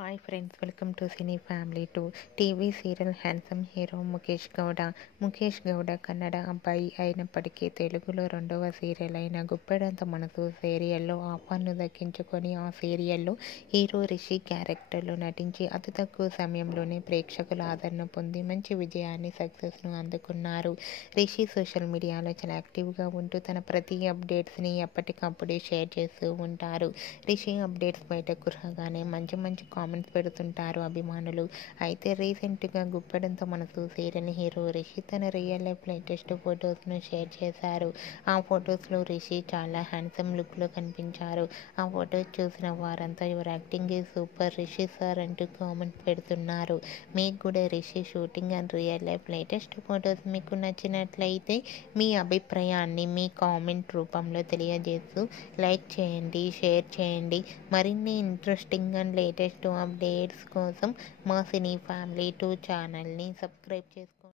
Hi friends, welcome to cine family two. TV serial handsome hero Mukesh Gowda. Mukesh Gowda Kannada అబ్బాయి అయినప్పటికీ తెలుగులో రెండవ సీరియల్ అయిన గుప్పెడంత మనసు సీరియల్లో ఆఫర్ను దక్కించుకొని ఆ సీరియల్లో హీరో రిషి క్యారెక్టర్లో నటించి అతి తక్కువ సమయంలోనే ప్రేక్షకుల ఆదరణ పొంది మంచి విజయాన్ని సక్సెస్ను అందుకున్నారు. రిషి సోషల్ మీడియాలో చాలా యాక్టివ్గా ఉంటూ తన ప్రతి అప్డేట్స్ని ఎప్పటికప్పుడే షేర్ చేస్తూ ఉంటారు. రిషి అప్డేట్స్ బయటకు రాగానే మంచి మంచి కామెంట్స్ పెడుతుంటారు అభిమానులు. అయితే రీసెంట్గా గుప్పెడంత మనసు సీరియల్ హీరో రిషి తన రియల్ లైఫ్ లేటెస్ట్ ఫొటోస్ను షేర్ చేశారు. ఆ ఫొటోస్లో రిషి చాలా హ్యాండ్సమ్ లుక్లో కనిపించారు. ఆ ఫొటోస్ చూసిన వారంతా your acting is super Rishi sir అంటూ కామెంట్స్ పెడుతున్నారు. మీకు కూడా Rishi shooting and real life latest photos మీకు నచ్చినట్లయితే మీ అభిప్రాయాన్ని మీ కామెంట్ రూపంలో తెలియజేస్తూ లైక్ చేయండి, షేర్ చేయండి. మరిన్ని ఇంట్రెస్టింగ్ అండ్ లేటెస్ట్ అప్డేట్స్ కోసం మా సినీ ఫ్యామిలీ 2 ఛానల్ని సబ్స్క్రైబ్ చేసుకోండి.